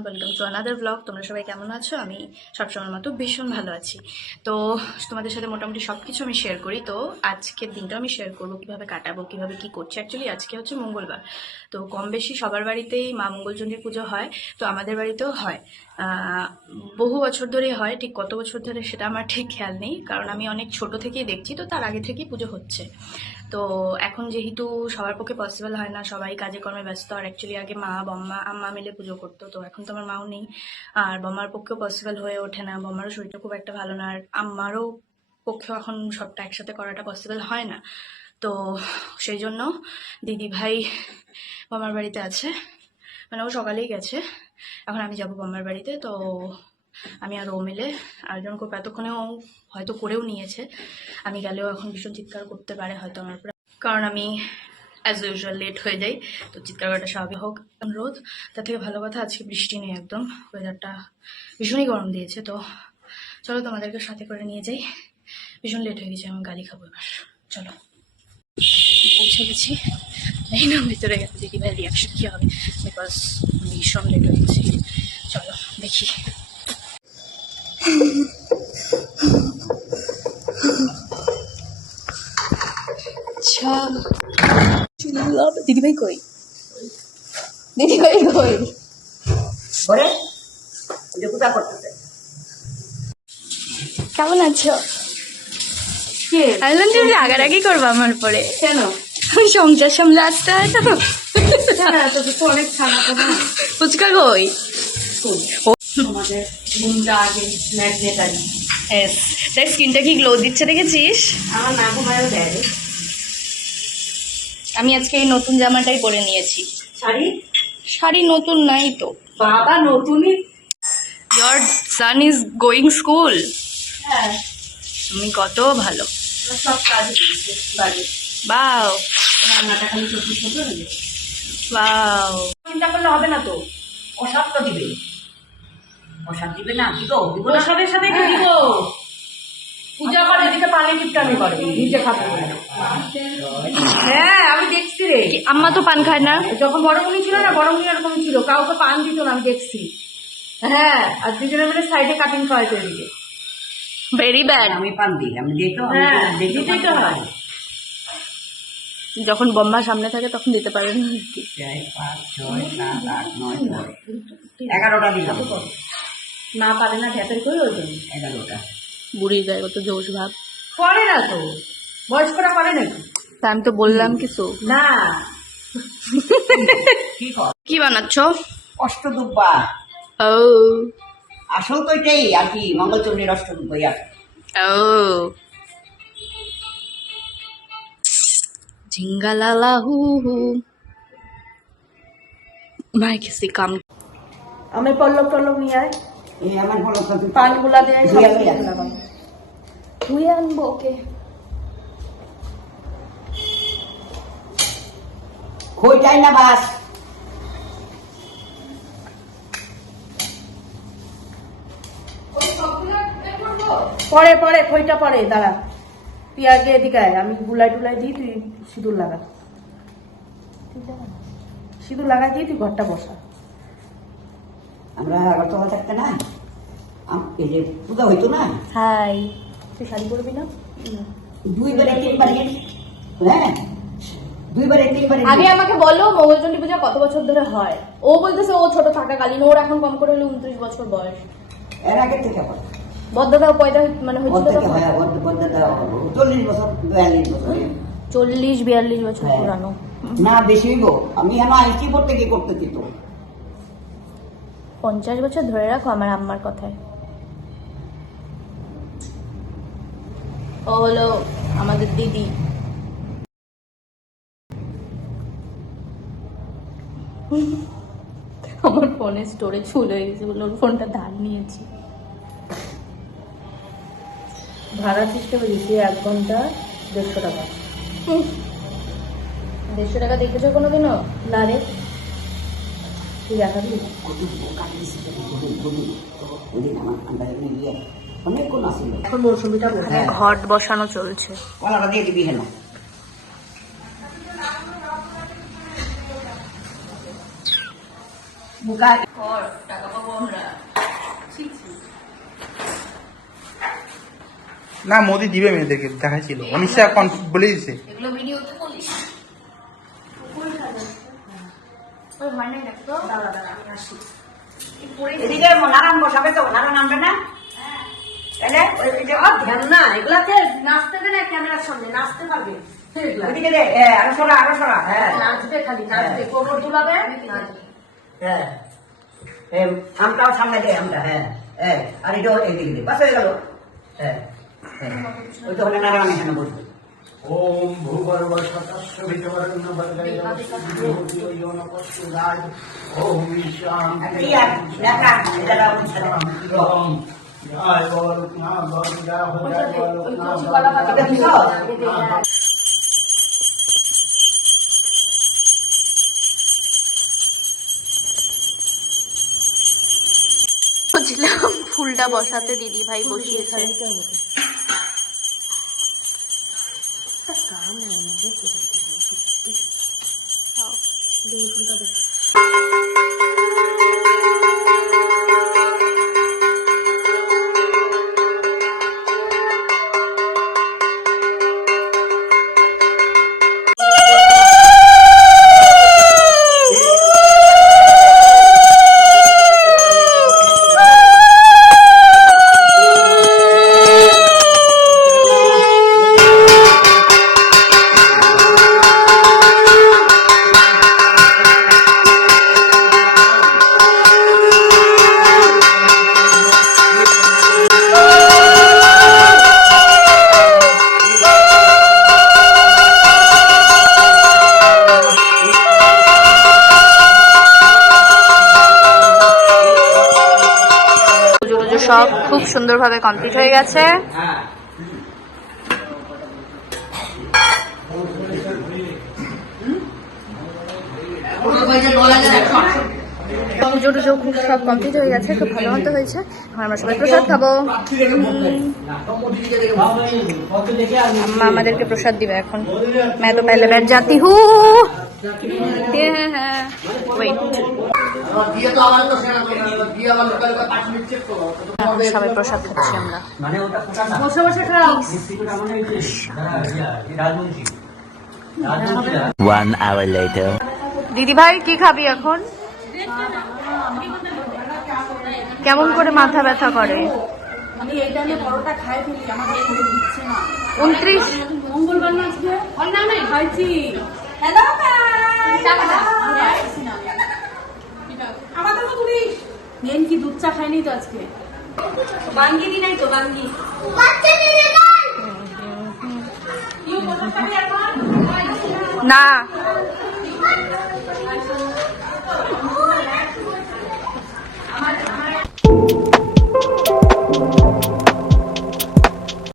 Everyone, welcome to another blog. তোমরা সবাই কেমন আছো? আমি সবসময়ের মতো ভীষণ ভালো আছি। তো তোমাদের সাথে মোটামুটি সব কিছু আমি শেয়ার করি। তো আজকের দিনটা আমি শেয়ার করবো কীভাবে কাটাবো, কীভাবে কী করছি। অ্যাকচুয়ালি আজকে হচ্ছে মঙ্গলবার, তো কম বেশি সবার বাড়িতেই মা মঙ্গলচণ্ডীর পুজো হয়, তো আমাদের বাড়িতেও হয়। বহু বছর ধরেই হয়, ঠিক কত বছর ধরে সেটা আমার ঠিক খেয়াল নেই, কারণ আমি অনেক ছোট থেকেই দেখছি, তো তার আগে থেকেই পুজো হচ্ছে। তো এখন যেহেতু সবার পক্ষে পসিবল হয় না, সবাই কাজে কর্মে ব্যস্ত, আর অ্যাকচুয়ালি আগে মা বম্মা আম্মা মিলে পুজো করতো, তো এখন তো আমার মাও নেই, আর বম্মার পক্ষেও পসিবল হয়ে ওঠে না, বম্মারও শরীরটা খুব একটা ভালো না, আর আম্মারও পক্ষেও এখন সবটা একসাথে করাটা পসিবল হয় না। তো সেই জন্য দিদি ভাই বম্মার বাড়িতে আছে, মানে ও সকালেই গেছে, এখন আমি যাবো বম্মার বাড়িতে। তো আমি আর ও মিলে আয়োজন করবো, এতক্ষণেও হয়তো করেও নিয়েছে, আমি গেলেও এখন ভীষণ চিৎকার করতে পারে হয়তো আমার উপরে, কারণ আমি অ্যাজ ইউজুয়াল লেট হয়ে যাই, তো চিৎকার করাটা স্বাভাবিক। হোক রোদ, তার থেকে ভালো কথা আজকে বৃষ্টি নেই, একদম ওয়েদারটা ভীষণই গরম দিয়েছে। তো চলো তোমাদেরকে সাথে করে নিয়ে যাই, ভীষণ লেট হয়ে গেছে, আমি গালি খাবো এবার। চলো, পৌঁছে গেছি, এই না ভিতরে গেছে, দিদি ভাই রিয়াকশন কী হবে, বিকজ ভীষণ লেট হয়ে গেছি। চলো দেখি। আচ্ছা দিদিভাই কই, দিদিভাই কই ঘরে পূজা করতেছে। কেমন আছো? আইলাম তুমি রাগারাগি করবো আমার পরে, কেন? সংসার সামলে আসতে হয় তো। অনেক ছাড়া ফুচকা কই? আমাদের ঘুমটা আগে ম্যাগনেটারি। এস, তাই স্কিনটা কি গ্লো দিচ্ছে দেখেছিস? আমার না ঘুমায়ও দেয়। আমি আজকে এই নতুন জামাটাই পরে নিয়েছি। শাড়ি শাড়ি নতুন নাই তো বাবা, নতুনই। Your son is going school. হ্যাঁ, তুমি কত ভালো। সব কাজ হয়েছে বাড়ি। বাও রান্নাটা খালি ছোট ছোট হয়ে বাও, চিন্তা করলে হবে না তো। প্রসাদ তো দিবে, প্রসাদ দিবে না? দিব, দিব না। প্রসাদের সাথে কি দিব? পূজা করে, এদিকে পানি টিপটানি করে, নিজে খাবে। হ্যাঁ, আমি দেখছি রে। আম্মা তো পান খায় না। যখন বড়মণি ছিল না, বড়মণি এরকম ছিল, কাউকে পান দিত না, আমি দেখছি। হ্যাঁ, আর দুজনে মিলে সাইডে কাটিং খাওয়াইতে দিকে। Very bad. আমি পান দিই, আমি দিই তো। হ্যাঁ, দিতেই তো হয়। যখন বম্মা সামনে থাকে তখন দিতে পারেন। 4, 5, 6, 7, 8, 9, 10, 11টা দিলাম। না পারে না ভেতর করে, ওই জন্য 11টা। বুড়ির গায়ে কত জোশ ভাব। করে না তো, বয়স্করা করে নাকি? তা আমি তো বললাম কিছু না। কি বানাচ্ছ? অষ্টদুব্বা। ও আসল তো এটাই আর কি, মঙ্গলচণ্ডীর অষ্টদুব্বাই আর। ও ঝিঙ্গালালা হু হু মাই কিসি কাম। আমি পল্লব টল্লব নিয়ে আয়, পানগুলা দিয়ে ধুয়ে আনবো। ওকে, খই চাই না বাস। পরে পরে খইটা পরে, দাঁড়া। তুই আগে এদিকে আয়, আমি গুলাই টুলাই দিই, তুই সিঁদুর লাগা। সিঁদুর লাগাই দিয়ে তুই ঘরটা বসা। আমরা আগরতলা থাকতে না, এই যে পূজা হইতো না। হাই, তুই শাড়ি পরবি না? 2বারে 3বারে, হ্যাঁ 2বারে 3বারে। আগে আমাকে বলো মঙ্গলচণ্ডী পূজা কত বছর ধরে হয়? ও বলতেছে ও ছোট থাকাকালীন, ওর এখন কম করে হলে 29 বছর বয়স। এর আগে থেকে হয়। বদ্দাদা পয়দা মানে হয়েছিল বড় থেকে হয়, বড় 40 বছর 42 বছর। 40-42 বছর হ্যাঁ। পুরানো। না বেশি হইব, আমি এখন আইসি পড়তে গিয়ে করতেছি তো। 50 বছর ধরে রাখো আমার আম্মার কথায়। ও হলো আমাদের দিদি। আমার ফোনে স্টোরেজ ফুল হয়ে গেছে বলে ওর ফোনটা ধার নিয়েছি। ভাড়া সিস্টেমে দিচ্ছি 1 ঘন্টা 150 টাকা। 150 টাকা দেখেছো কোনোদিনও? না রে, তুই দেখাবি অনেকক্ষণ আসলে। এখন মৌসুমিটা ঘট বসানো চলছে। কলাটা দিয়ে দিবি হেন। টাকা না মোদি দিবে মেয়েদেরকে দেখাচ্ছিল অনিশা বলে দিছে এগুলো ভিডিও তো বলিস ওই হয় নাই দেখো দাঁড়া আমি আসি এদিকে নারায়ণ বসাবে তো নারায়ণ আনবে না তাহলে ধ্যান না এগুলাতে নাচতে দে না ক্যামেরার সামনে নাচতে পারবে ওদিকে দে আরো সরা হ্যাঁ নাচবে খালি নাচবে কোমর দুলাবে হ্যাঁ আমটাও সামনে দে আমটা হ্যাঁ আর এটাও এইদিকে দে বাস হয়ে গেল হ্যাঁ ওই তো হলে নারায়ণ এখানে বসবে ओम भूगर्भस्वतस्य वितवरन्नभर्गयोनपश्चुराय ओम ईशान जय गोरखना गोरखना गोरखना বুঝলাম ফুলটা বসাতে দিদি ভাই বসিয়েছে সব খুব সুন্দরভাবে কমপ্লিট হয়ে গেছে পুজো টুজো খুব সব কমপ্লিট হয়ে গেছে খুব ভালো মতো হয়েছে এখন আমরা সবাই প্রসাদ খাবো আম্মা আমাদেরকে প্রসাদ দিবে এখন मैं तो पहले बैठ जाती हूँ ওয়েট সবাই প্রসাদ খাচ্ছি আমরা বসে বসে খাও 1 hour later. দিদি ভাই কি খাবি এখন কেমন করে মাথা ব্যথা করে আমি এই টাইমে পরোটা খাই ফেলি আমাকে খেতে দিচ্ছে না 29 মঙ্গলবার না আজকে না না খাইছি হ্যালো আমাদের তো তুমি মেন কি দুধ চা খাইনি তো আজকে বাঙ্গি দি নাই তো বাঙ্গি বাচ্চা নিয়ে নাই কি বলছ তুমি এখন না